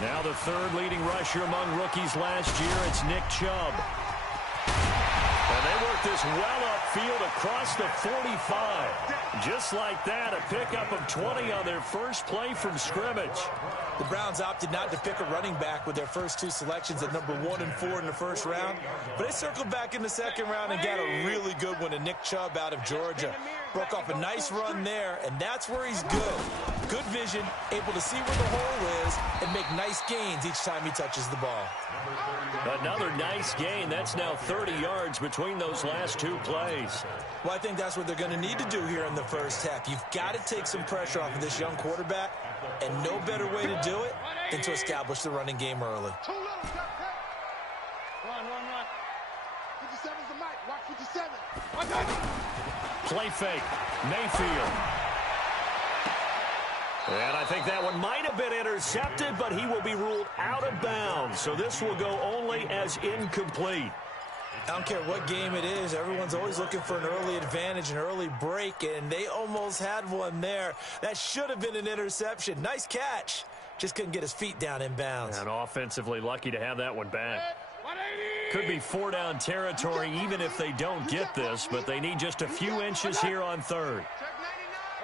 Now the third leading rusher among rookies last year, it's Nick Chubb. And they work this well upfield across the 45. Just like that, a pickup of 20 on their first play from scrimmage. The Browns opted not to pick a running back with their first two selections at number 1 and 4 in the first round. But they circled back in the second round and got a really good one in Nick Chubb out of Georgia. Broke off a nice run there, and that's where he's good. Good vision, able to see where the hole is, and make nice gains each time he touches the ball. Another nice gain. That's now 30 yards between those last two plays. Well, I think that's what they're going to need to do here in the first half. You've got to take some pressure off of this young quarterback, and no better way to do it than to establish the running game early. Run. 57's the mic. Watch 57. Play fake. Mayfield. And I think that one might have been intercepted, but he will be ruled out of bounds. So this will go only as incomplete. I don't care what game it is. Everyone's always looking for an early advantage, an early break, and they almost had one there. That should have been an interception. Nice catch. Just couldn't get his feet down in bounds. And offensively lucky to have that one back. Could be 4-down territory even if they don't get this, but they need just a few inches here on third.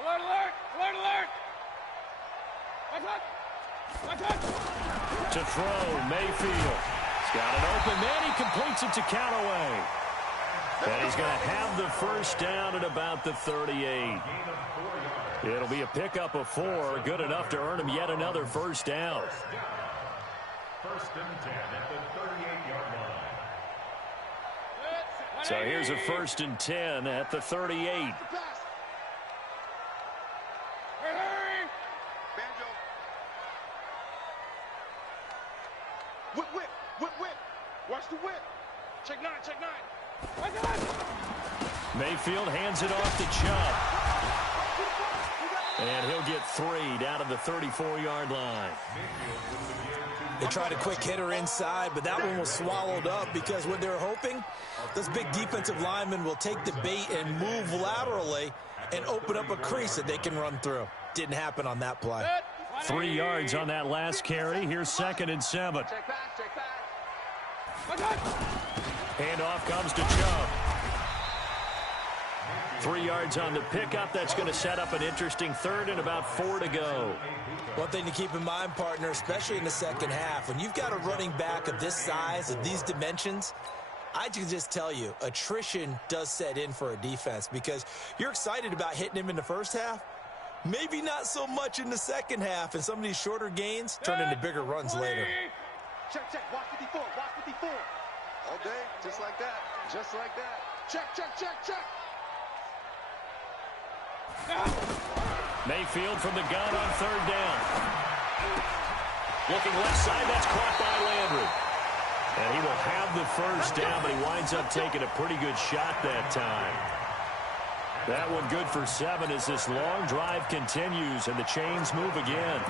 Alert! To throw, Mayfield. He's got it open, man. He completes it to Callaway. And he's going to have the first down at about the 38. It'll be a pickup of 4, good enough to earn him yet another first down. First and 10 at the 38-yard line. So here's a first and 10 at the 38. Whip. Watch the whip. Check nine. Mayfield hands it off to Chubb. And he'll get 3 down to the 34-yard line. They tried a quick hitter inside, but that one was swallowed up because what they're hoping, those big defensive linemen will take the bait and move laterally and open up a crease that they can run through. Didn't happen on that play. 3 yards on that last carry. Here's 2nd and 7. Handoff comes to Chubb. 3 yards on the pickup. That's going to set up an interesting third and about 4 to go. One thing to keep in mind, partner, especially in the second half, when you've got a running back of this size, of these dimensions, I can just tell you, attrition does set in for a defense because you're excited about hitting him in the first half. Maybe not so much in the second half, and some of these shorter gains turn into bigger runs later. Check. Watch 54. All day, just like that. Check. Mayfield from the gun on 3rd down. Looking left side, that's caught by Landry. And he will have the first down, but he winds up taking a pretty good shot that time. That one good for 7 as this long drive continues and the chains move again.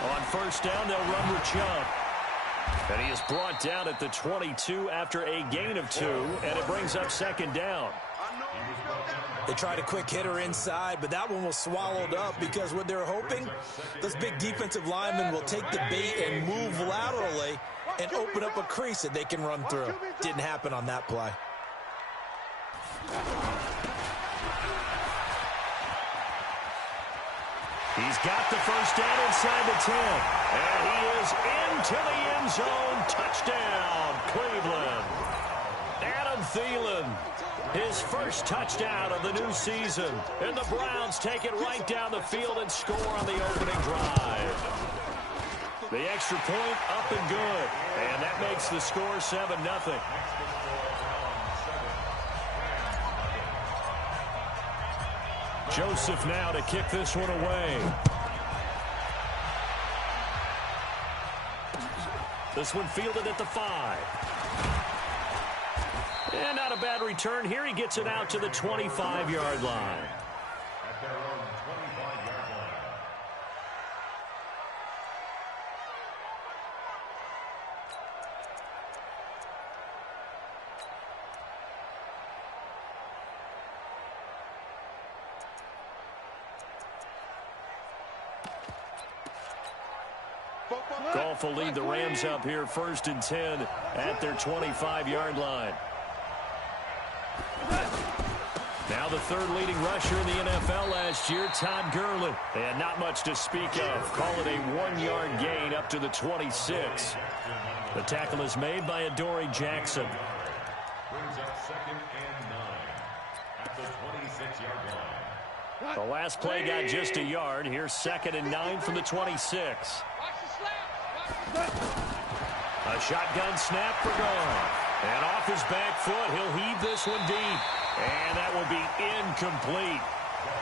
On first down, they'll run with Chubb. And he is brought down at the 22 after a gain of 2, and it brings up 2nd down. They tried a quick hitter inside, but that one was swallowed up because what they're hoping, those big defensive linemen will take the bait and move laterally and open up a crease that they can run through. Didn't happen on that play. He's got the first down inside the 10. And he is into the end zone. Touchdown, Cleveland. Adam Thielen, his first touchdown of the new season. And the Browns take it right down the field and score on the opening drive. The extra point up and good. And that makes the score 7-0. Joseph now to kick this one away. This one fielded at the 5. And not a bad return here. He gets it out to the 25-yard line. At their own 25-yard line. Goff will lead the Rams up here 1st and 10 at their 25-yard line. Now the third leading rusher in the NFL last year, Todd Gurley. They had not much to speak of. Call it a 1-yard gain up to the 26. The tackle is made by Adoree Jackson. Brings up 2nd and 9 at the 26-yard line. The last play got just a yard. Here's 2nd and 9 from the 26. A shotgun snap for Goff. And off his back foot, he'll heave this one deep. And that will be incomplete.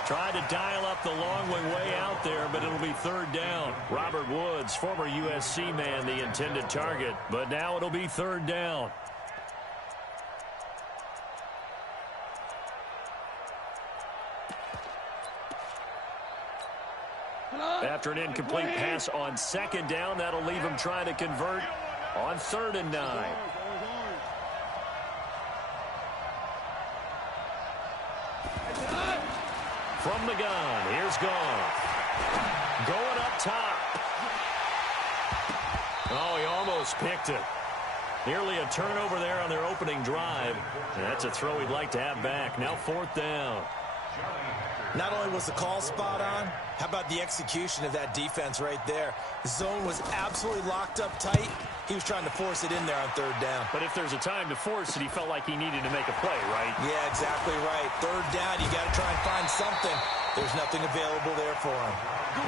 Tried to dial up the long way out there, but it'll be 3rd down. Robert Woods, former USC man, the intended target. But now it'll be 3rd down. After an incomplete pass on 2nd down, that'll leave him trying to convert on 3rd and 9. From the gun, here's Goff. Going up top. Oh, he almost picked it. Nearly a turnover there on their opening drive. And that's a throw he'd like to have back. Now 4th down. Not only was the call spot on, how about the execution of that defense right there? The zone was absolutely locked up tight. He was trying to force it in there on 3rd down. But if there's a time to force it, he felt like he needed to make a play, right? Yeah, exactly right. 3rd down, you got to try and find something. There's nothing available there for him.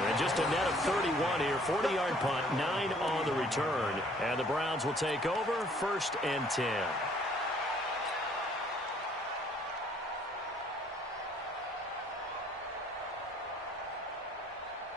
And just a net of 31 here. 40-yard punt, 9 on the return. And the Browns will take over 1st and 10.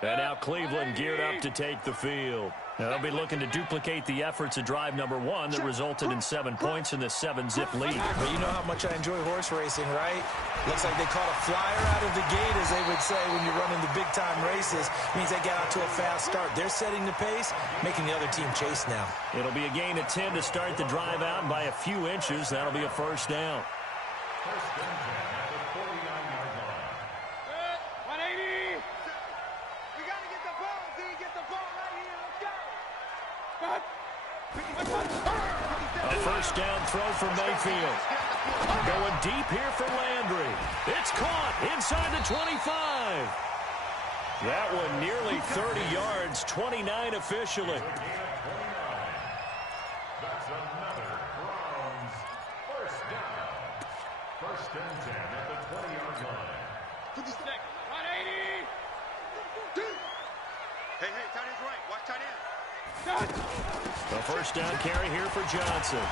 And now Cleveland geared up to take the field. Now they'll be looking to duplicate the efforts of drive number 1 that resulted in 7 points in the 7-zip lead. But you know how much I enjoy horse racing, right? Looks like they caught a flyer out of the gate, as they would say when you're running the big-time races. Means they get out to a fast start. They're setting the pace, making the other team chase now. It'll be a gain of 10 to start the drive out, and by a few inches, that'll be a 1st down. 1st and 10 at the 49-yard line. 180. We got to get the ball, D. Get the ball right here. Let's go. A 1st down throw for Mayfield. Going deep here for Landry. It's caught inside the 25. That one nearly 30 yards, 29 officially. That's another Browns 1st down. 1st and 10 at the 20-yard line. 180. Hey, tight end's right. Watch tight end. A 1st down carry here for Johnson.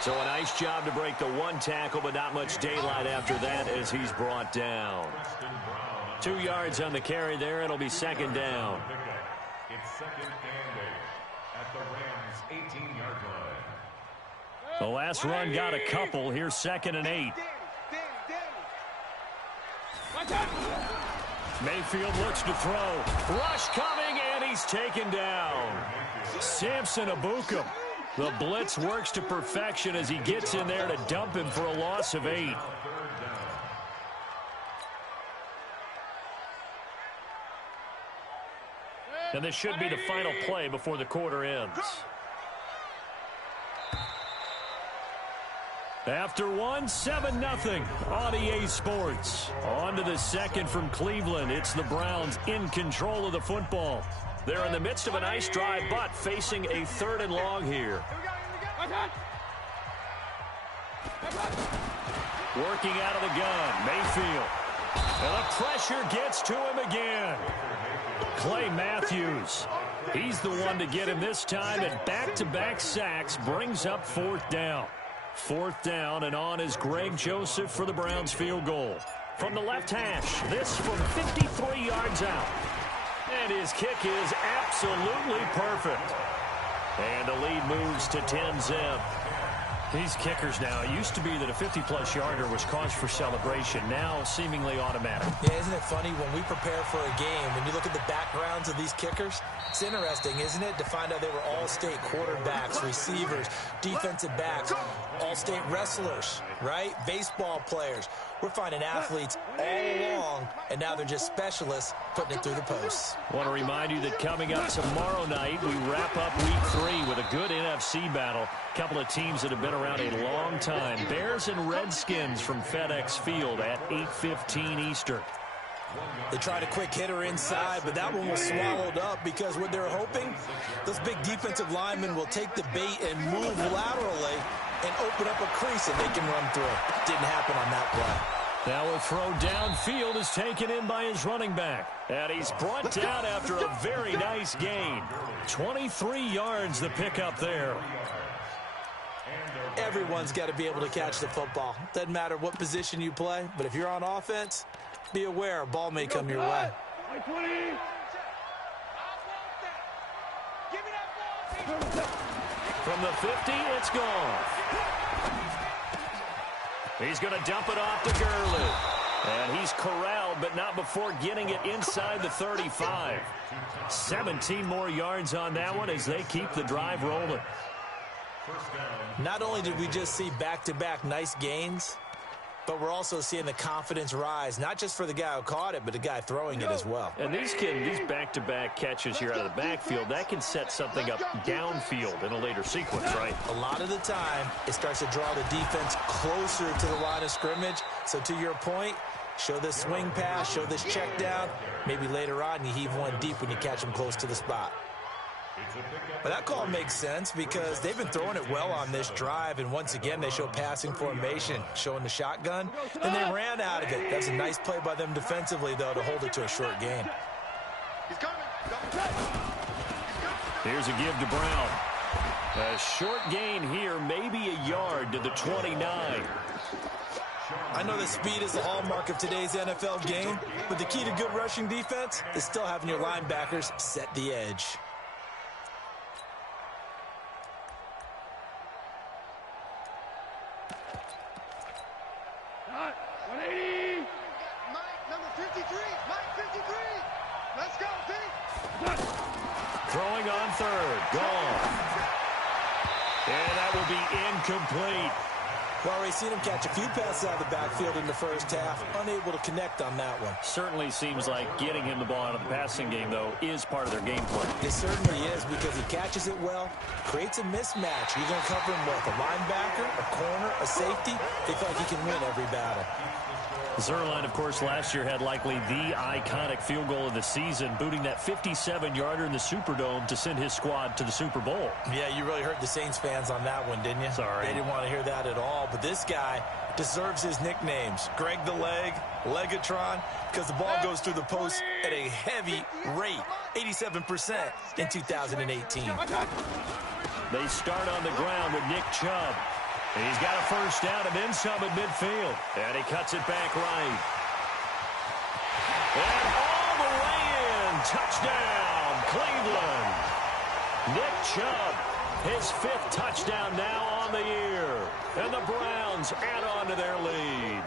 So a nice job to break the 1 tackle, but not much daylight after that as he's brought down. 2 yards on the carry there. It'll be 2nd down. It's 2nd and 8 at the Rams' 18-yard line. The last run got a couple. Here's 2nd and 8. Mayfield looks to throw. Rush coming, and he's taken down. Samson Ebukam. The blitz works to perfection as he gets in there to dump him for a loss of 8. And this should be the final play before the quarter ends. After 1, 7-0 on EA Sports. On to the 2nd from Cleveland. It's the Browns in control of the football. They're in the midst of a nice drive, but facing a 3rd and long here. Working out of the gun, Mayfield. And the pressure gets to him again. Clay Matthews. He's the one to get him this time, and back-to-back sacks brings up 4th down. 4th down, and on is Greg Joseph for the Browns field goal. From the left hash, this from 53 yards out. And his kick is absolutely perfect. And the lead moves to 10-zip. These kickers now, it used to be that a 50-plus yarder was cause for celebration. Now, seemingly automatic. Yeah, isn't it funny when we prepare for a game, when you look at the backgrounds of these kickers? It's interesting, isn't it, to find out they were all-state quarterbacks, receivers, defensive backs, all-state wrestlers. right? Baseball players. We're finding athletes all along, and now they're just specialists putting it through the posts. Want to remind you that coming up tomorrow night, we wrap up Week 3 with a good NFC battle. A couple of teams that have been around a long time. Bears and Redskins from FedEx Field at 8:15 Eastern. They tried a quick hitter inside, but that one was swallowed up because what they're hoping, those big defensive linemen will take the bait and move laterally and open up a crease and they can run through. Didn't happen on that play. Now a throw downfield is taken in by his running back. And he's brought down after a very nice gain. 23 yards the pickup there. Everyone's got to be able to catch the football. Doesn't matter what position you play, but if you're on offense, be aware a ball may come your way. From the 50, it's gone. He's going to dump it off to Gurley. And he's corralled, but not before getting it inside the 35. 17 more yards on that one as they keep the drive rolling. Not only did we just see back-to-back nice gains, but we're also seeing the confidence rise, not just for the guy who caught it, but the guy throwing it as well. And these back-to-back catches here out of the backfield, that can set something up downfield in a later sequence, right? A lot of the time, it starts to draw the defense closer to the line of scrimmage. So to your point, show this swing pass, show this check down. Maybe later on you heave one deep when you catch them close to the spot. But that call makes sense because they've been throwing it well on this drive, and once again they show passing formation, showing the shotgun, and they ran out of it. That was a nice play by them defensively, though, to hold it to a short gain. Here's a give to Brown. A short gain here, maybe a yard to the 29. I know that speed is the hallmark of today's NFL game, but the key to good rushing defense is still having your linebackers set the edge. Throwing on third. Gone. And that will be incomplete. Well, we've seen him catch a few passes out of the backfield in the first half, unable to connect on that one. Certainly seems like getting him the ball out of the passing game, though, is part of their game plan. It certainly is because he catches it well, creates a mismatch. You're going to cover him with a linebacker, a corner, a safety. They feel like he can win every battle. Zuerlein, of course, last year had likely the iconic field goal of the season, booting that 57-yarder in the Superdome to send his squad to the Super Bowl. Yeah, you really hurt the Saints fans on that one, didn't you? Sorry. They didn't want to hear that at all. But this guy deserves his nicknames. Greg the Leg, Legatron, because the ball goes through the post at a heavy rate, 87% in 2018. They start on the ground with Nick Chubb. He's got a first down and then some at midfield. And he cuts it back right. And all the way in. Touchdown, Cleveland. Nick Chubb, his 5th touchdown now on the year. And the Browns add on to their lead.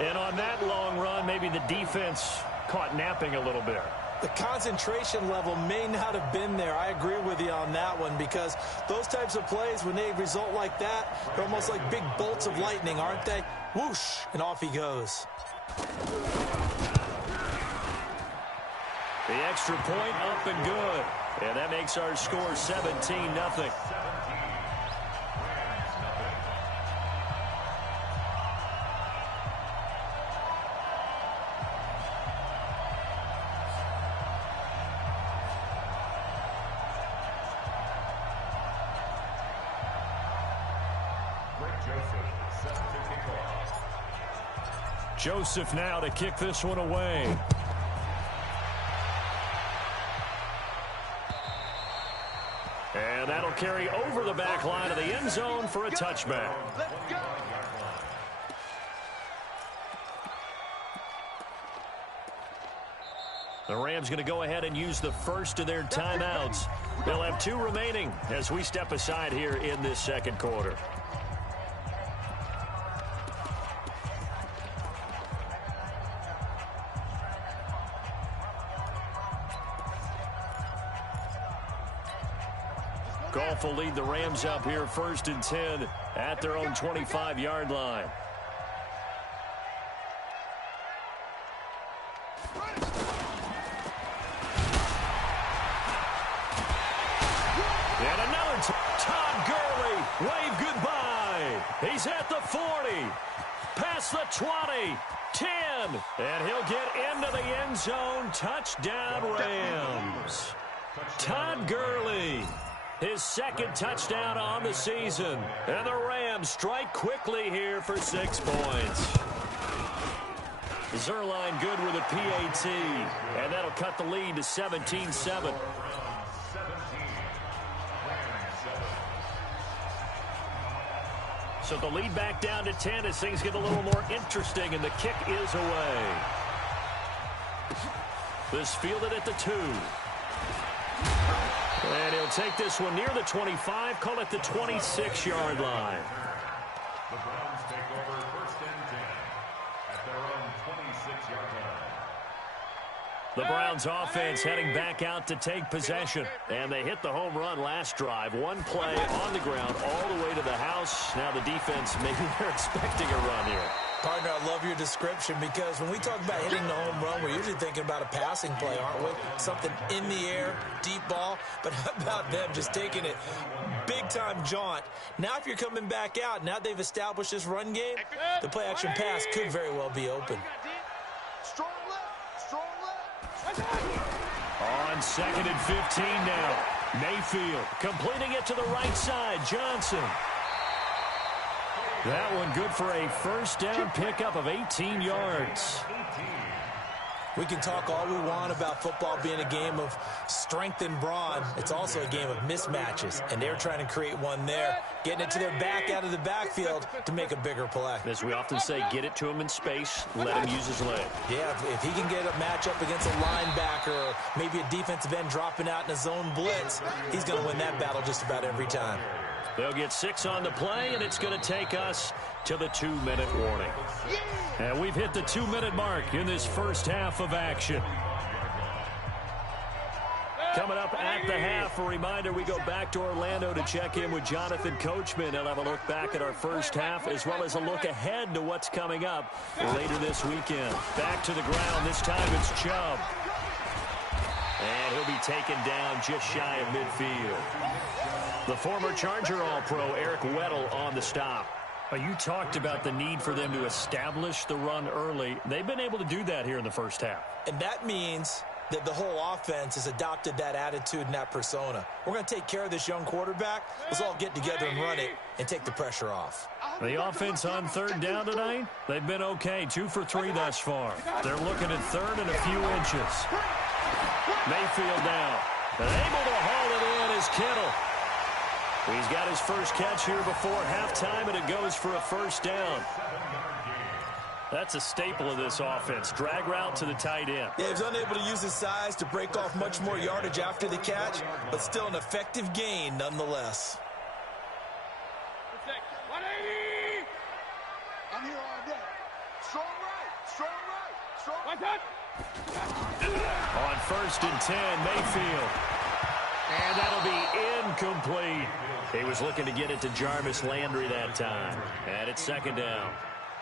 And on that long run, maybe the defense caught napping a little bit. The concentration level may not have been there. I agree with you on that one because those types of plays, when they result like that, they're almost like big bolts of lightning, aren't they? Whoosh, and off he goes. The extra point up and good. And that makes our score 17-0. Joseph now to kick this one away. And that'll carry over the back line of the end zone for a touchback. The Rams going to go ahead and use the first of their timeouts. They'll have 2 remaining as we step aside here in this second quarter. Goff will lead the Rams up here 1st and 10 at their own 25-yard line. And another Todd Gurley. Wave goodbye. He's at the 40. Past the 20. 10. And he'll get into the end zone. Touchdown, Rams. Todd Gurley. His 2nd touchdown on the season. And the Rams strike quickly here for 6 points. Zerline good with a PAT. And that'll cut the lead to 17-7. So the lead back down to 10 as things get a little more interesting, and the kick is away. This fielded at the 2. And he'll take this one near the 25, call it the 26-yard line. The Browns take over 1st and 10 at their own 26-yard line. The Browns offense heading back out to take possession. And they hit the home run last drive. One play on the ground all the way to the house. Now the defense, maybe they're expecting a run here. Partner, I love your description because when we talk about hitting the home run, we're usually thinking about a passing play, aren't we? Something in the air, deep ball. But how about them just taking it big-time jaunt? Now if you're coming back out, now they've established this run game, the play-action pass could very well be open. Strong left. Strong left. On 2nd and 15 now. Mayfield completing it to the right side. Johnson. That one good for a 1st down pickup of 18 yards. We can talk all we want about football being a game of strength and brawn. It's also a game of mismatches, and they're trying to create one there, getting it to their back out of the backfield to make a bigger play. As we often say, get it to him in space, let him use his leg. Yeah, if he can get a matchup against a linebacker or maybe a defensive end dropping out in a zone blitz, he's going to win that battle just about every time. They'll get 6 on the play, and it's going to take us to the 2-minute warning. And we've hit the 2-minute mark in this first half of action. Coming up at the half, a reminder, we go back to Orlando to check in with Jonathan Coachman. He'll have a look back at our first half as well as a look ahead to what's coming up later this weekend. Back to the ground. This time it's Chubb. And he'll be taken down just shy of midfield. The former Charger All-Pro Eric Weddle on the stop. You talked about the need for them to establish the run early. They've been able to do that here in the first half. And that means that the whole offense has adopted that attitude and that persona. We're going to take care of this young quarterback. Let's all get together and run it and take the pressure off. The offense on 3rd down tonight, they've been okay. 2 for 3 thus far. They're looking at 3rd and a few inches. Mayfield now. And able to haul it in is Kittle. He's got his first catch here before halftime, and it goes for a 1st down. That's a staple of this offense. Drag route to the tight end. Yeah, he's unable to use his size to break off much more yardage after the catch, but still an effective gain nonetheless. 180. I'm here all day. Strong right. Strong right. Strong right. On 1st and 10, Mayfield. And that'll be incomplete. He was looking to get it to Jarvis Landry that time. And it's 2nd down.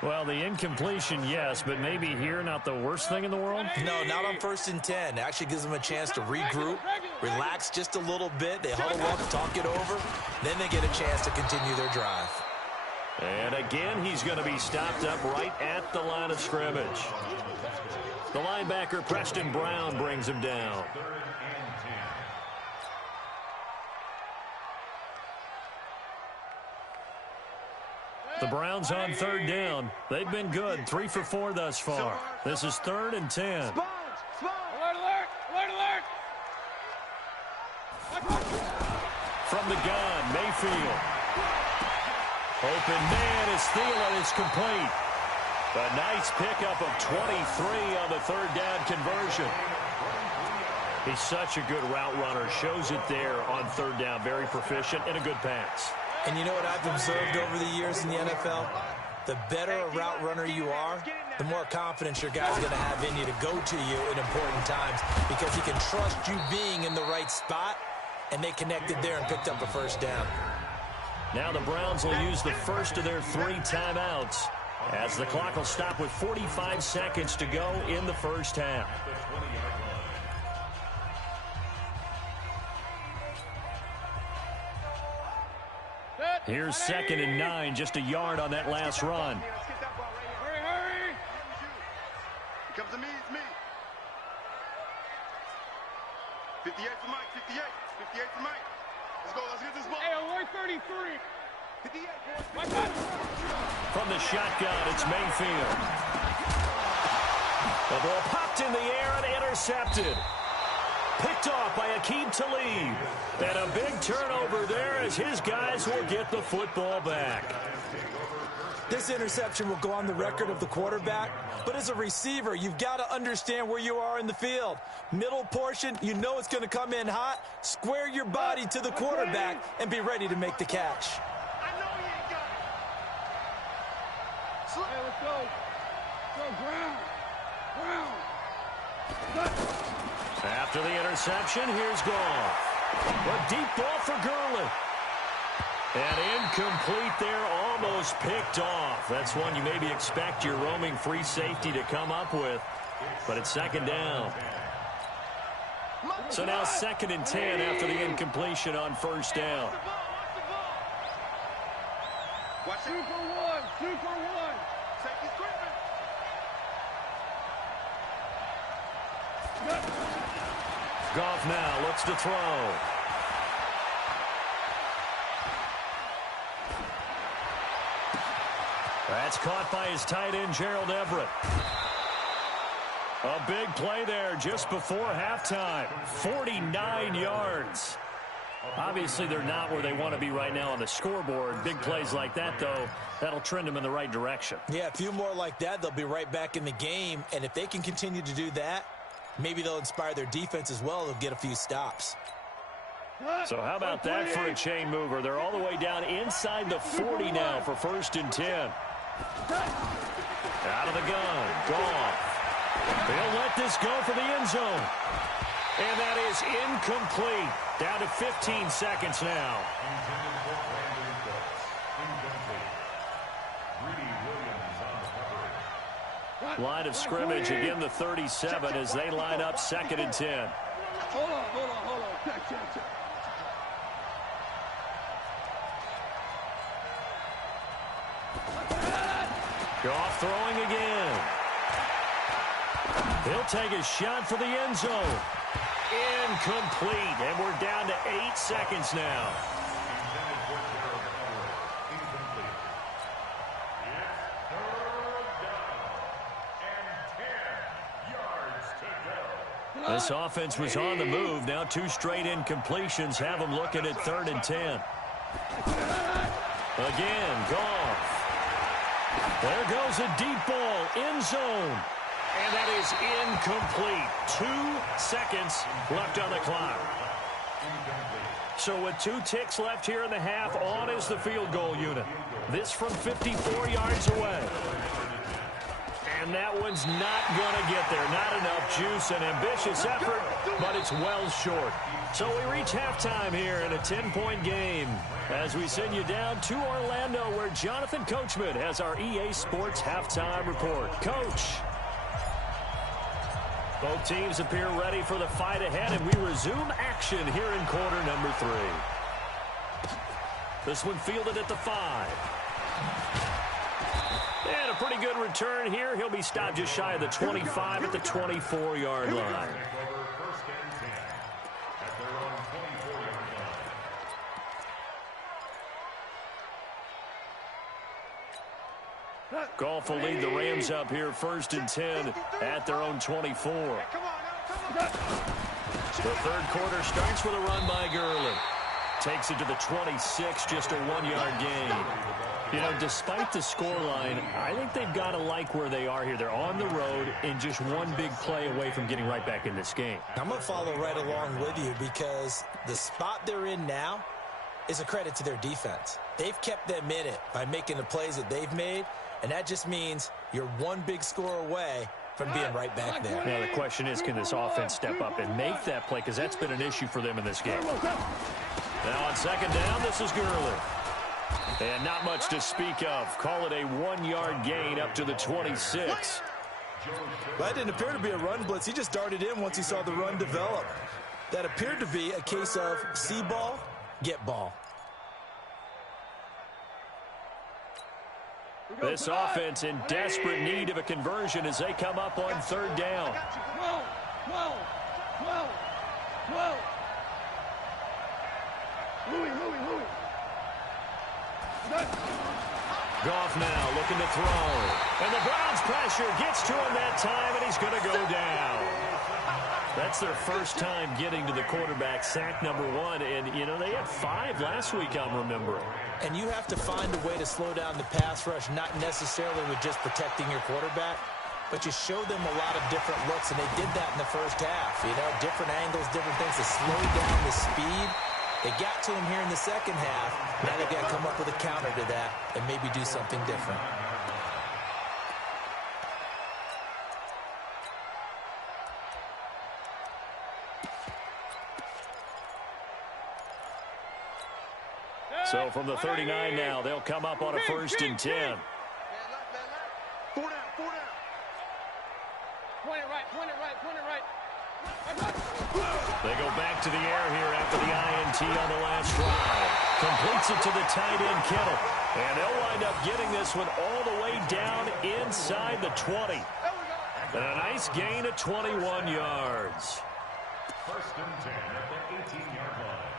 Well, the incompletion, yes, but maybe here not the worst thing in the world? No, not on 1st and 10. It actually gives them a chance to regroup, relax just a little bit. They huddle up, talk it over. Then they get a chance to continue their drive. And again, he's going to be stopped up right at the line of scrimmage. The linebacker, Preston Brown, brings him down. The Browns on 3rd down. They've been good. 3 for 4 thus far. This is 3rd and 10. Alert, alert, alert, alert. From the gun, Mayfield. Open man is Thielen. It's complete. A nice pickup of 23 on the 3rd down conversion. He's such a good route runner. Shows it there on 3rd down. Very proficient and a good pass. And you know what I've observed over the years in the NFL? The better a route runner you are, the more confidence your guy's going to have in you to go to you in important times because he can trust you being in the right spot and they connected there and picked up a first down. Now the Browns will use the first of their 3 timeouts as the clock will stop with 45 seconds to go in the first half. Here's 2nd and 9, just a yard on that last run. Hurry, hurry! It comes to me, it's me. 58 for Mike, 58. 58 for Mike. Let's get this ball. Hey, alert 33. 58, boys. From the shotgun, it's Mayfield. The ball popped in the air and intercepted. Picked off by Aqib Talib. And a big turnover there as his guys will get the football back. This interception will go on the record of the quarterback, but as a receiver, you've got to understand where you are in the field. Middle portion, you know it's going to come in hot. Square your body to the quarterback and be ready to make the catch. I know he ain't got it. Hey, let's go. Go, Brown. After the interception, here's Goff. A deep ball for Gurley. And incomplete there, almost picked off. That's one you maybe expect your roaming free safety to come up with. But it's 2nd down. So now 2nd and 10 after the incompletion on 1st down. Watch 2 for 1. 2 for 1. Safety's creeping. Goff now looks to throw. That's caught by his tight end, Gerald Everett. A big play there just before halftime. 49 yards. Obviously, they're not where they want to be right now on the scoreboard. Big plays like that, though, that'll trend them in the right direction. Yeah, a few more like that, they'll be right back in the game. And if they can continue to do that, maybe they'll inspire their defense as well. They'll get a few stops. So how about that for a chain mover? They're all the way down inside the 40 now for 1st and 10. Out of the gun, Goff. They'll let this go for the end zone. And that is incomplete. Down to 15 seconds now. Line of scrimmage, again the 37 as they line up 2nd and 10. Hold on. Check. Goff throwing again. He'll take a shot for the end zone. Incomplete, and we're down to 8 seconds now. This offense was on the move. Now 2 straight incompletions have them looking at 3rd and 10. Again, Goff. There goes a deep ball, end zone. And that is incomplete. 2 seconds left on the clock. So with 2 ticks left here in the half, on is the field goal unit. This from 54 yards away. And that one's not going to get there. Not enough juice, an ambitious effort, but it's well short. So we reach halftime here in a 10-point game as we send you down to Orlando where Jonathan Coachman has our EA Sports halftime report. Coach. Both teams appear ready for the fight ahead, and we resume action here in quarter number 3. This one fielded at the 5. And a pretty good return here. He'll be stopped just shy of the 25 at the 24-yard line. Goff will lead the Rams up here 1st and 10 at their own 24. The 3rd quarter starts with a run by Gurley. Takes it to the 26, just a 1-yard gain. You know, despite the scoreline, I think they've got to like where they are here. They're on the road and just one big play away from getting right back in this game. I'm going to follow right along with you because the spot they're in now is a credit to their defense. They've kept them in it by making the plays that they've made, and that just means you're one big score away from being right back there. Now the question is, can this offense step up and make that play? Because that's been an issue for them in this game. Now on second down, this is Gurley. And not much to speak of. Call it a 1-yard gain up to the 26. That didn't appear to be a run blitz. He just darted in once he saw the run develop. That appeared to be a case of see ball, get ball. This offense in desperate need of a conversion as they come up on third down. Goff now looking to throw. And the Browns pressure gets to him that time, and he's going to go down. That's their first time getting to the quarterback, sack number 1. And, you know, they had 5 last week, I'm remembering. And you have to find a way to slow down the pass rush, not necessarily with just protecting your quarterback, but you show them a lot of different looks, and they did that in the first half. You know, different angles, different things to slow down the speed. They got to him here in the second half. Now they've got to come up with a counter to that and maybe do something different. So from the 39 now, they'll come up on a 1st and 10. Four down. Point it right. They go back to the air here after the INT on the last drive. Completes it to the tight end, Kittle. And they'll wind up getting this one all the way down inside the 20. And a nice gain of 21 yards. 1st and 10 at the 18-yard line.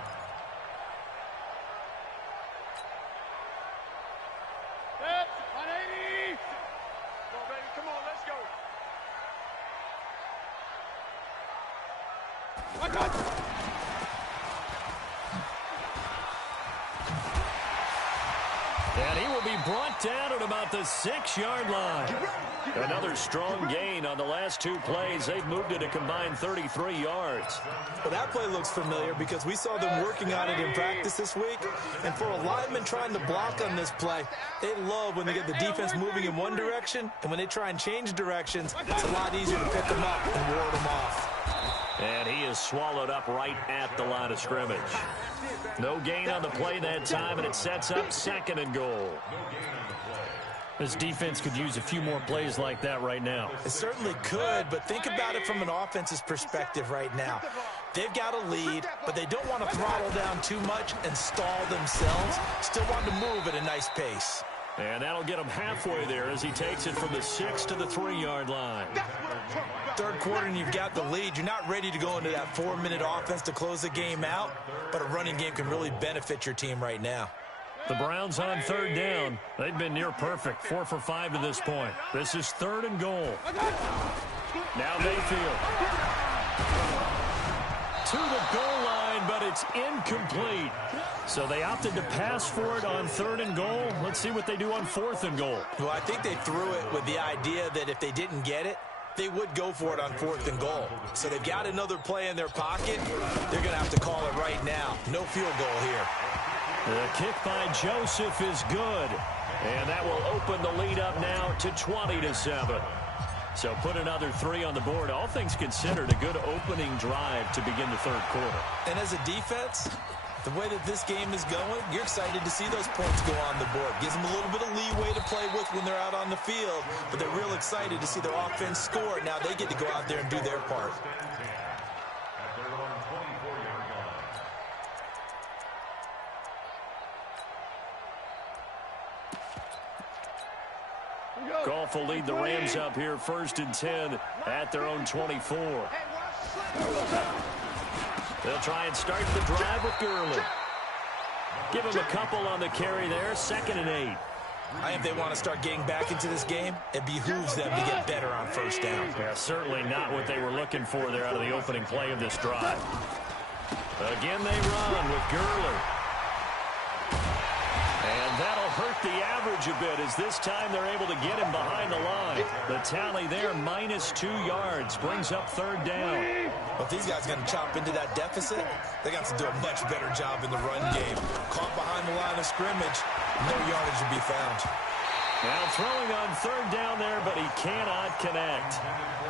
That's 180. Come on, baby. Come on, let's go. And he will be brought down at about the 6-yard line. Another strong gain on the last 2 plays. They've moved it a combined 33 yards. Well, that play looks familiar because we saw them working on it in practice this week. And for a lineman trying to block on this play, they love when they get the defense moving in one direction. And when they try and change directions, it's a lot easier to pick them up and ward them off. And he is swallowed up right at the line of scrimmage. No gain on the play that time, and it sets up 2nd and goal. This defense could use a few more plays like that right now. It certainly could, but think about it from an offense's perspective right now. They've got a lead, but they don't want to throttle down too much and stall themselves. Still want to move at a nice pace. And that'll get him halfway there as he takes it from the 6 to the 3-yard line. Third quarter and you've got the lead. You're not ready to go into that 4-minute offense to close the game out, but a running game can really benefit your team right now. The Browns on third down. They've been near perfect, 4 for 5 to this point. This is 3rd and goal. Now Mayfield. To the goal line, but it's incomplete. So they opted to pass for it on 3rd and goal. Let's see what they do on 4th and goal. Well, I think they threw it with the idea that if they didn't get it, they would go for it on 4th and goal. So they've got another play in their pocket. They're going to have to call it right now. No field goal here. The kick by Joseph is good. And that will open the lead up now to 20-7. So put another 3 on the board. All things considered, a good opening drive to begin the 3rd quarter. And as a defense, the way that this game is going, you're excited to see those points go on the board. Gives them a little bit of leeway to play with when they're out on the field, but they're real excited to see their offense score. Now they get to go out there and do their part. Goff will lead the Rams up here 1st and 10 at their own 24. They'll try and start the drive with Gurley. Give him a couple on the carry there, 2nd and 8. I think they want to start getting back into this game. It behooves them to get better on 1st down. Yeah, certainly not what they were looking for there out of the opening play of this drive. Again, they run with Gurley. And that'll hurt the average a bit as this time they're able to get him behind the line. The tally there, -2 yards, brings up 3rd down. Well, if these guys are going to chop into that deficit, they got to do a much better job in the run game. Caught behind the line of scrimmage, no yardage to be found. Now throwing on third down there, but he cannot connect.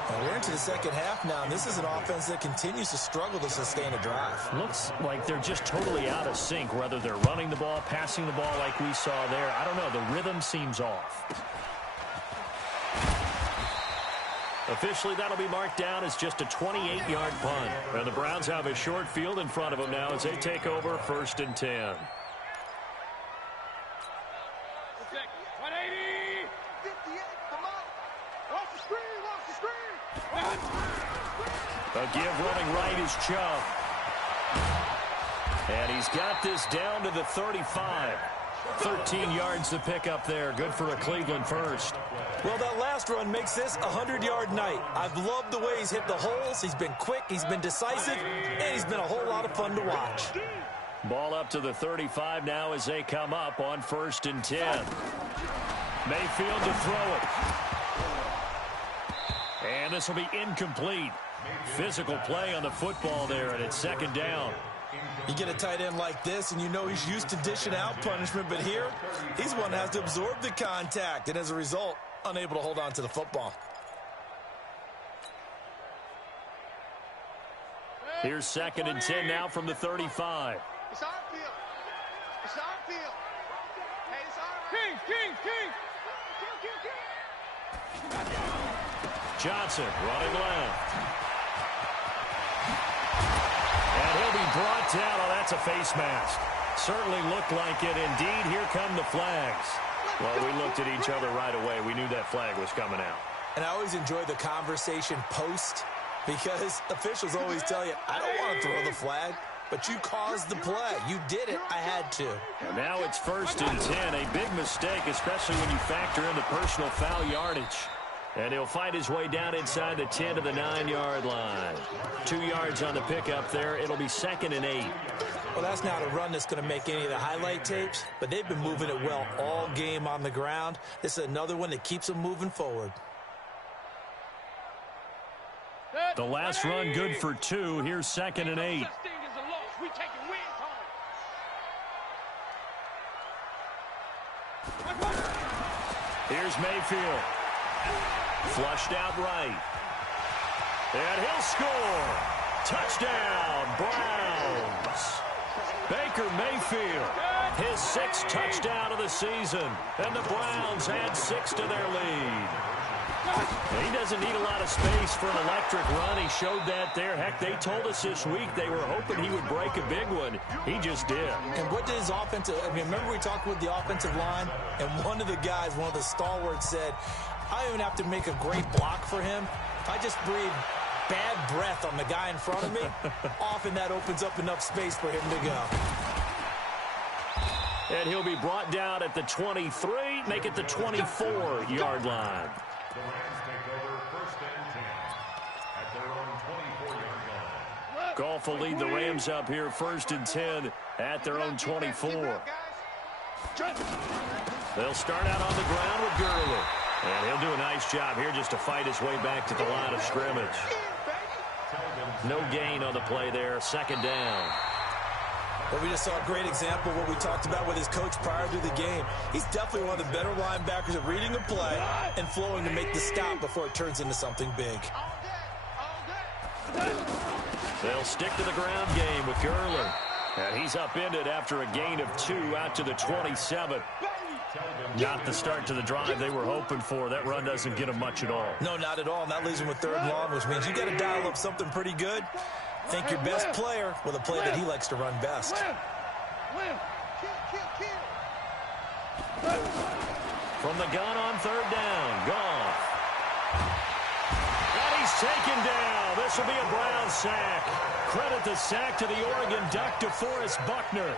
And we're into the second half now, and this is an offense that continues to struggle to sustain a drive. Looks like they're just totally out of sync, whether they're running the ball, passing the ball like we saw there. I don't know. The rhythm seems off. Officially, that'll be marked down as just a 28-yard punt. And the Browns have a short field in front of them now as they take over 1st and 10. 180. 58, come on. Watch the screen, watch the screen. A give running right is Chubb. And he's got this down to the 35. 13 yards to pick up there. Good for a Cleveland first. Well, that last run makes this a 100-yard night. I've loved the way he's hit the holes. He's been quick, he's been decisive, and he's been a whole lot of fun to watch. Ball up to the 35 now as they come up on 1st and 10. Mayfield to throw it. And this will be incomplete. Physical play on the football there, and it's 2nd down. You get a tight end like this, and you know he's used to dishing out punishment, but here, he's one that has to absorb the contact, and as a result, unable to hold on to the football. Here's 2nd and 10 now from the 35. It's our field. It's our field. Hey, it's our King. Johnson running left. And he'll be brought down. Oh, that's a face mask. Certainly looked like it. Indeed, here come the flags. Well, we looked at each other right away. We knew that flag was coming out. And I always enjoy the conversation post because officials always tell you, I don't want to throw the flag, but you caused the play. You did it. I had to. And now it's 1st and 10. A big mistake, especially when you factor in the personal foul yardage. And he'll fight his way down inside the 10 to the 9-yard line. 2 yards on the pickup there. It'll be 2nd and 8. Well, that's not a run that's going to make any of the highlight tapes, but they've been moving it well all game on the ground. This is another one that keeps them moving forward. The last run good for 2. Here's 2nd and 8. We taking wins home. Here's Mayfield. Flushed out right. And he'll score. Touchdown, Browns. Baker Mayfield, his 6th touchdown of the season. And the Browns add 6 to their lead. He doesn't need a lot of space for an electric run. He showed that there. Heck, they told us this week they were hoping he would break a big one. He just did. And what did his offensive, remember we talked with the offensive line, and one of the guys, one of the stalwarts said, I don't even have to make a great block for him. I just breathe bad breath on the guy in front of me. Often that opens up enough space for him to go. And he'll be brought down at the 23, make it the 24-yard line. The Rams take over 1st and 10 at their own 24-yard line. Goff will lead the Rams up here 1st and 10 at their own 24. They'll start out on the ground with Gurley. And he'll do a nice job here just to fight his way back to the line of scrimmage. No gain on the play there. 2nd down. Well, we just saw a great example of what we talked about with his coach prior to the game. He's definitely one of the better linebackers at reading a play and flowing to make the stop before it turns into something big. They'll stick to the ground game with Gurley. And he's upended after a gain of 2 out to the 27. Not the start to the drive they were hoping for. That run doesn't get them much at all. No, not at all. And that leaves them with 3rd and long, which means you got to dial up something pretty good. Think your best player with a play that he likes to run best. From the gun on 3rd down, Goff. And he's taken down. This will be a Brown sack. Credit the sack to the Oregon Duck, DeForest Buckner.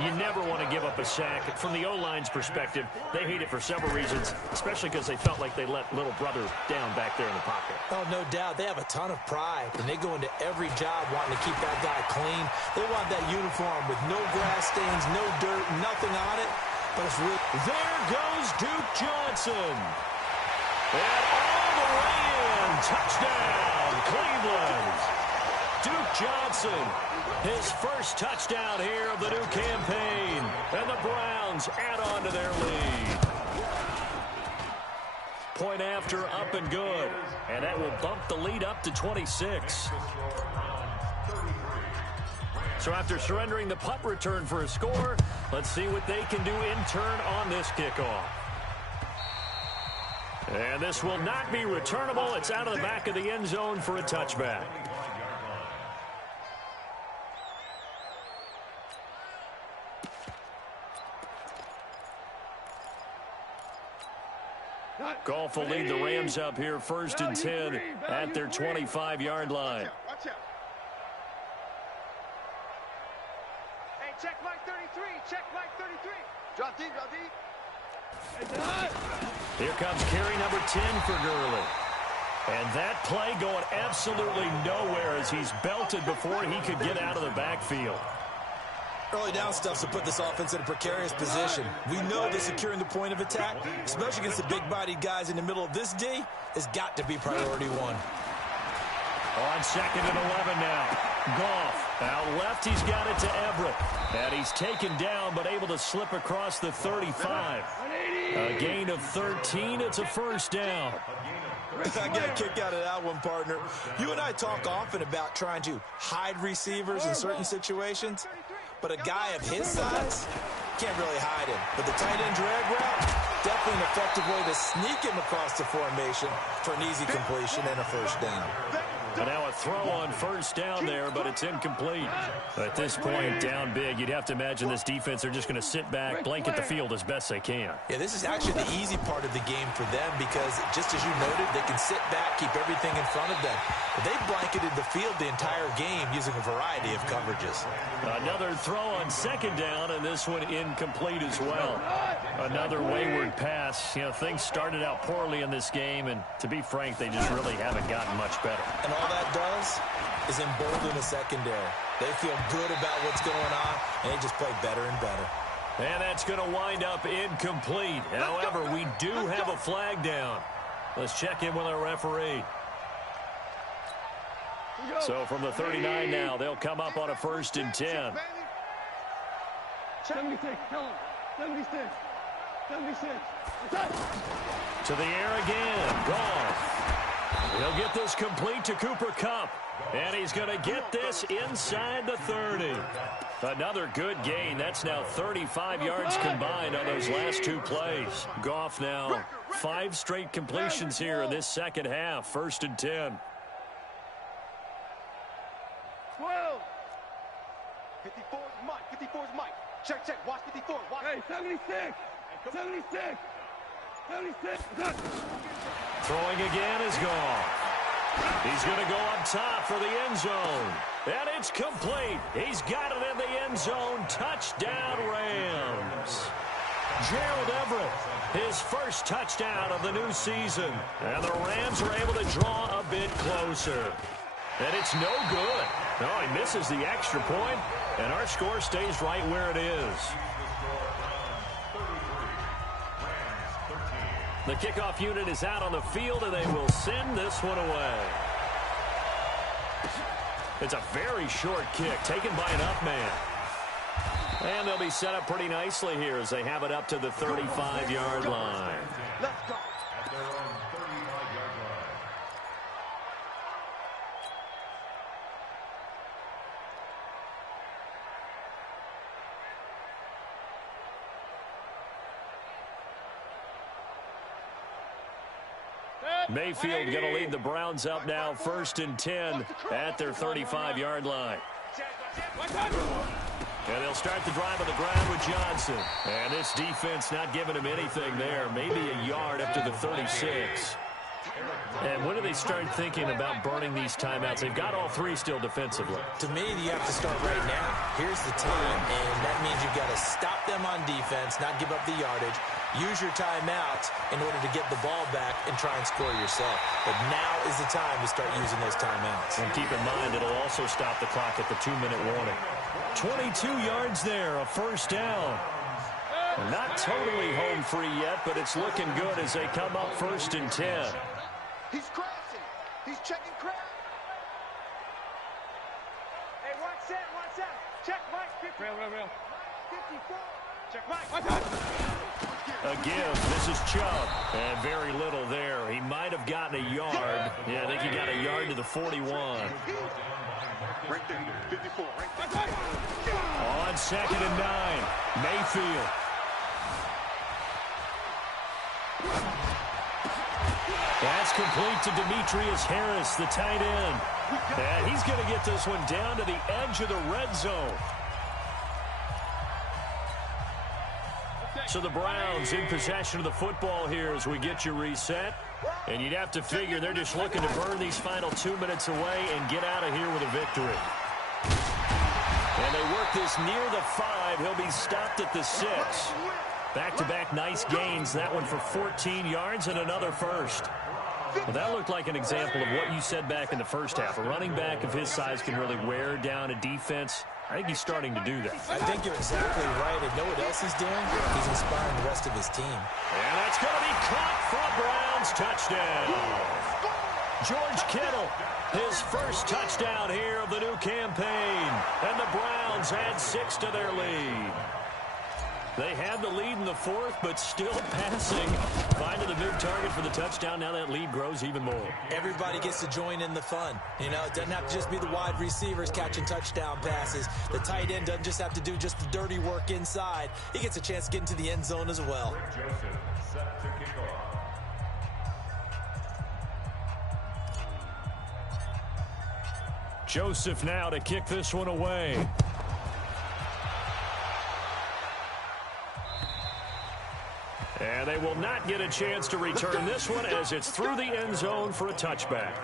You never want to give up a sack. From the O-line's perspective, they hate it for several reasons, especially because they felt like they let little brother down back there in the pocket. Oh, no doubt. They have a ton of pride, and they go into every job wanting to keep that guy clean. They want that uniform with no grass stains, no dirt, nothing on it. But it's really... There goes Duke Johnson. And all the way in. Touchdown, Cleveland. Duke Johnson, his first touchdown here of the new campaign. And the Browns add on to their lead. point after, up and good. And that will bump the lead up to 26. So after surrendering the punt return for a score, let's see what they can do in turn on this kickoff. And this will not be returnable. It's out of the back of the end zone for a touchback. Goff will lead the Rams up here 1st and 10 at their 25-yard line. Watch out. Hey, check Mike 33. Check Mike 33. Drop deep, drop deep. Here comes carry number 10 for Gurley. And that play going absolutely nowhere as he's belted before he could get out of the backfield. Early down stuff's to put this offense in a precarious position. We know that securing the point of attack, especially against the big-bodied guys in the middle of this D, has got to be priority one. On 2nd and 11 now. Goff out left. He's got it to Everett. And he's taken down but able to slip across the 35. A gain of 13. It's a 1st down. I get a kick out of that one, partner. You and I talk often about trying to hide receivers in certain situations. But a guy of his size can't really hide him. But the tight end drag route, definitely an effective way to sneak him across the formation for an easy completion and a 1st down. And now a throw on 1st down there, but it's incomplete. At this point, down big, you'd have to imagine this defense are just going to sit back, blanket the field as best they can. Yeah, this is actually the easy part of the game for them because, just as you noted, they can sit back, keep everything in front of them. But they blanketed the field the entire game using a variety of coverages. Another throw on 2nd down, and this one incomplete as well. Another wayward pass. You know, things started out poorly in this game, and to be frank, they just really haven't gotten much better. And all that does is embolden the secondary. They feel good about what's going on, and they just play better and better. And that's going to wind up incomplete. However, we do have a flag down. Let's check in with our referee. So from the 39 now, they'll come up on a 1st and 10. 76. Tell him. 76. 76. To the air again. Goff. He'll get this complete to Cooper Kupp. And he's going to get this inside the 30. Another good gain. That's now 35 yards combined on those last 2 plays. Goff now 5 straight completions here in this second half. 1st and 10. 12. 54 is Mike. 54 is Mike. Check, check. Watch 54. Watch. Hey, 76. 76. 76. Throwing again is Goff. He's going to go up top for the end zone. And it's complete. He's got it in the end zone. Touchdown, Rams. Gerald Everett, his 1st touchdown of the new season. And the Rams are able to draw a bit closer. And it's no good. No, he misses the extra point, and our score stays right where it is. The kickoff unit is out on the field, and they will send this one away. It's a very short kick taken by an up man. And they'll be set up pretty nicely here as they have it up to the 35-yard line. Let's go. At their own 35-yard line. Mayfield going to lead the Browns up now 1st and 10 at their 35-yard line. And they'll start the drive on the ground with Johnson. And this defense not giving him anything there. Maybe a yard up to the 36. And when do they start thinking about burning these timeouts? They've got all 3 still defensively. To me, you have to start right now. Here's the time, and that means you've got to stop them on defense, not give up the yardage. Use your timeouts in order to get the ball back and try and score yourself. But now is the time to start using those timeouts. And keep in mind, it'll also stop the clock at the 2-minute warning. 22 yards there, a 1st down. Not totally home free yet, but it's looking good as they come up 1st and 10. He's crashing. He's checking crash. Hey, one set. Check Mike 50. Real. 54. A give. This is Chubb. And very little there. He might have gotten a yard. Yeah, I think he got a yard to the 41. Right there, 54. Right there. On 2nd and 9. Mayfield. That's complete to Demetrius Harris, the tight end. And he's going to get this one down to the edge of the red zone. So the Browns in possession of the football here as we get you reset. And you'd have to figure they're just looking to burn these final 2 minutes away and get out of here with a victory. And they work this near the 5. He'll be stopped at the 6. Back-to-back nice gains. That one for 14 yards and another first. Well, that looked like an example of what you said back in the first half. A running back of his size can really wear down a defense. I think he's starting to do that. I think you're exactly right. And know what else he's doing? He's inspiring the rest of his team. And that's going to be caught for a Browns touchdown. George Kittle, his first touchdown here of the new campaign. And the Browns add 6 to their lead. They had the lead in the 4th, but still passing. Finding the big target for the touchdown. Now that lead grows even more. Everybody gets to join in the fun. You know, it doesn't have to just be the wide receivers catching touchdown passes. The tight end doesn't just have to do just the dirty work inside. He gets a chance to get into the end zone as well. Joseph now to kick this one away. And they will not get a chance to return this one as it's through the end zone for a touchback.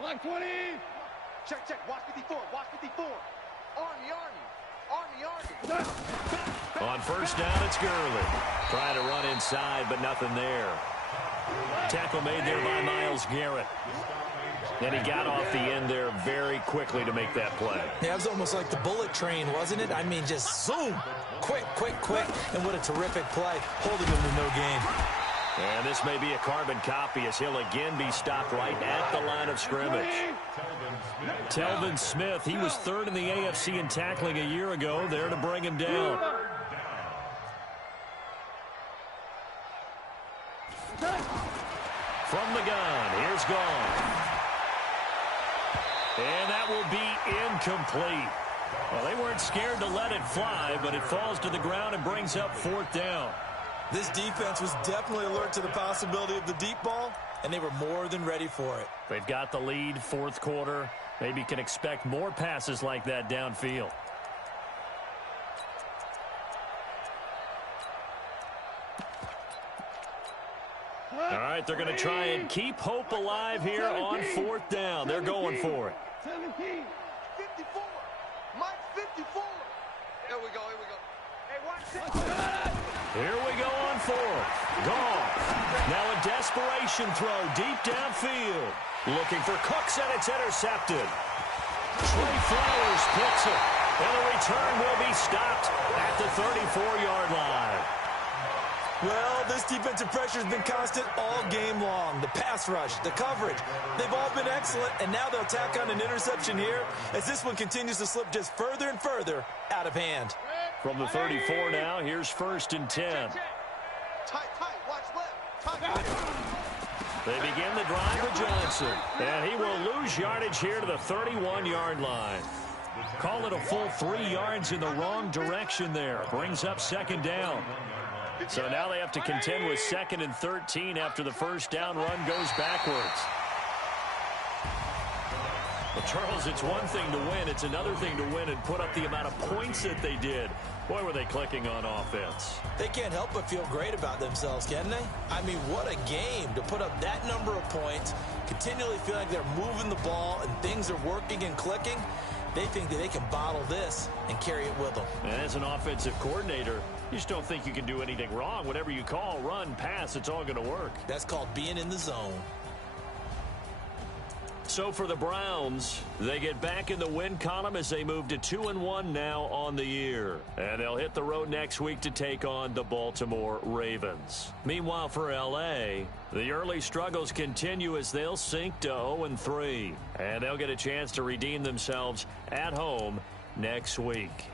Black 20. Check. Watch 54. Watch 54. Army. On first down, it's Gurley. Trying to run inside, but nothing there. Tackle made there by Myles Garrett. And he got off the end there very quickly to make that play. Yeah, it was almost like the bullet train, wasn't it? I mean, just zoom. Quick. And what a terrific play. Holding him to no gain. And this may be a carbon copy as he'll again be stopped right at the line of scrimmage. Telvin Smith, he was 3rd in the AFC in tackling a year ago. There to bring him down. From the gun, here's Gone. And that will be incomplete. Well, they weren't scared to let it fly, but it falls to the ground and brings up 4th down. This defense was definitely alert to the possibility of the deep ball, and they were more than ready for it. They've got the lead, 4th quarter. Maybe can expect more passes like that downfield. All right, they're going to try and keep hope alive here on 4th down. They're going for it. 17. 54. Mike 54. Here we go. Hey, watch this. Here we go on 4th. Gone. Now a desperation throw deep downfield. Looking for Cooks, and it's intercepted. Trey Flowers picks it. And the return will be stopped at the 34-yard line. Well, this defensive pressure has been constant all game long. The pass rush, the coverage, they've all been excellent, and now they'll tack on an interception here as this one continues to slip just further and further out of hand. From the 34 now, here's 1st and 10. Tight. Watch left. Tight. They begin the drive with Johnson, and he will lose yardage here to the 31-yard line. Call it a full 3 yards in the wrong direction there. Brings up 2nd down. So now they have to contend with 2nd and 13 after the first down run goes backwards. Well, Charles, it's one thing to win. It's another thing to win and put up the amount of points that they did. Boy, were they clicking on offense. They can't help but feel great about themselves, can they? I mean, what a game to put up that number of points, continually feel like they're moving the ball and things are working and clicking. They think that they can bottle this and carry it with them. And as an offensive coordinator, you just don't think you can do anything wrong. Whatever you call, run, pass, it's all going to work. That's called being in the zone. So for the Browns, they get back in the win column as they move to 2-1 now on the year. And they'll hit the road next week to take on the Baltimore Ravens. Meanwhile for L.A., the early struggles continue as they'll sink to 0-3. And they'll get a chance to redeem themselves at home next week.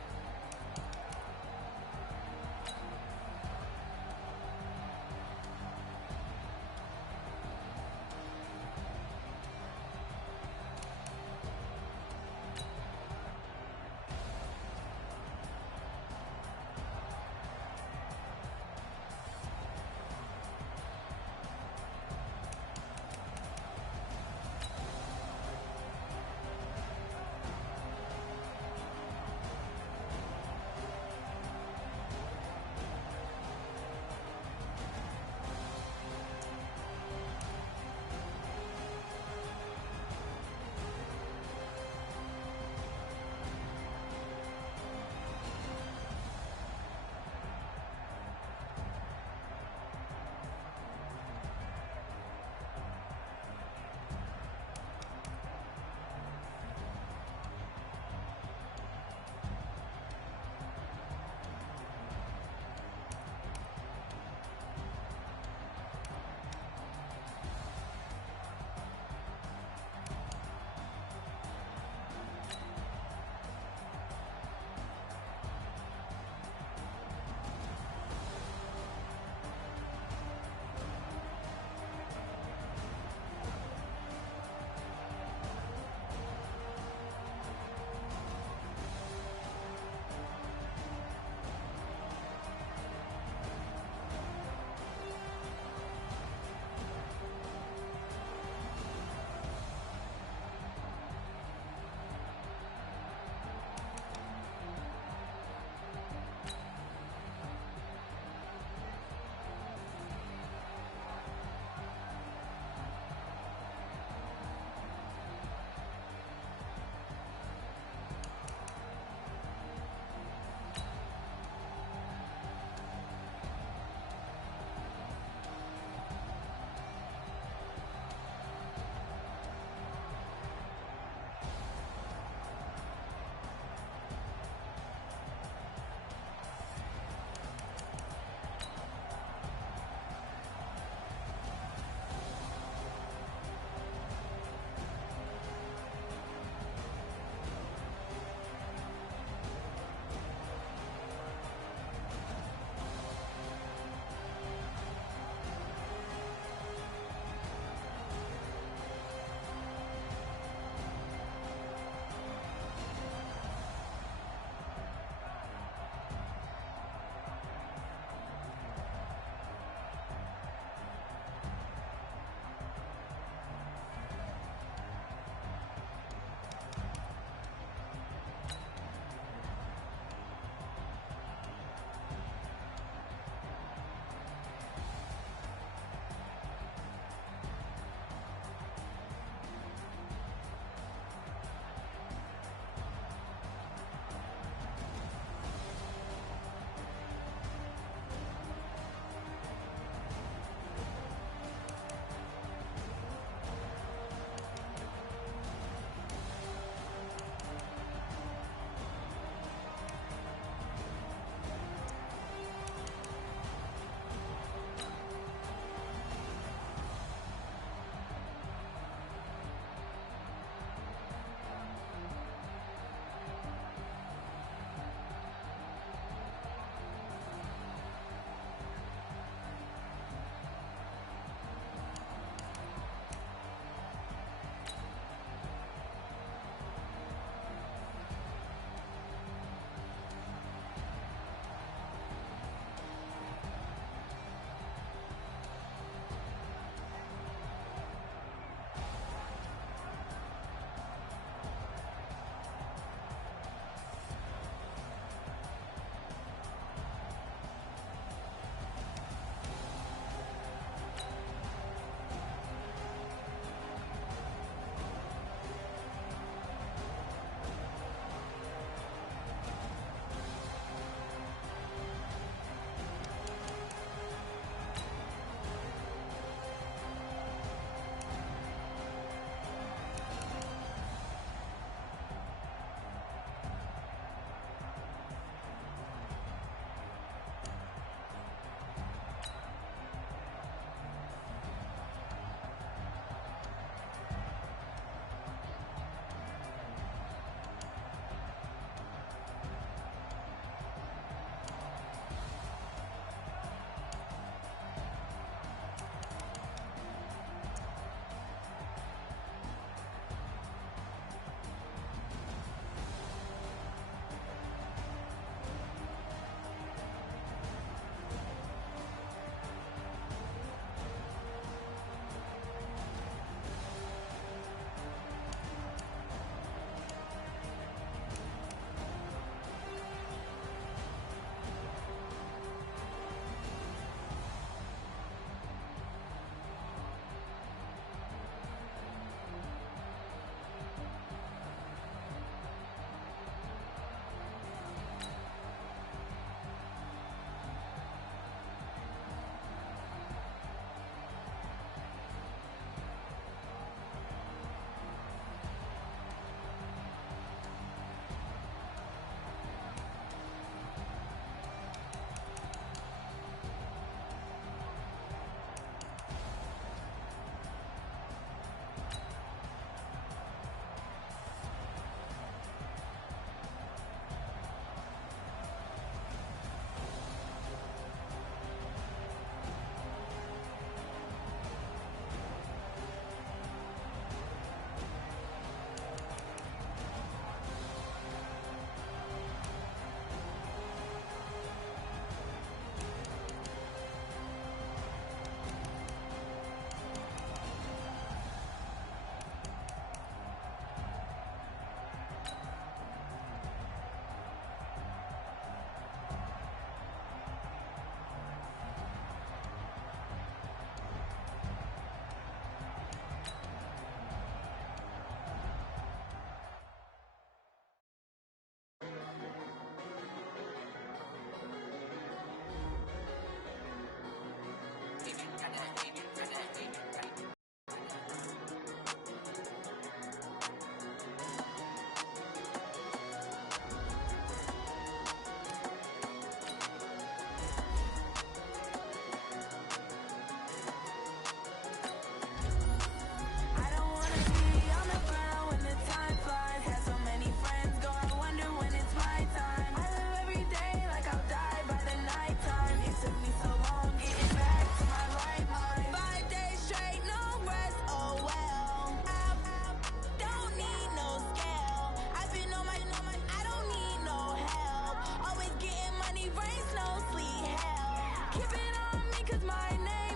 rain, snow, sleet, hell. Keep it on me 'cause my name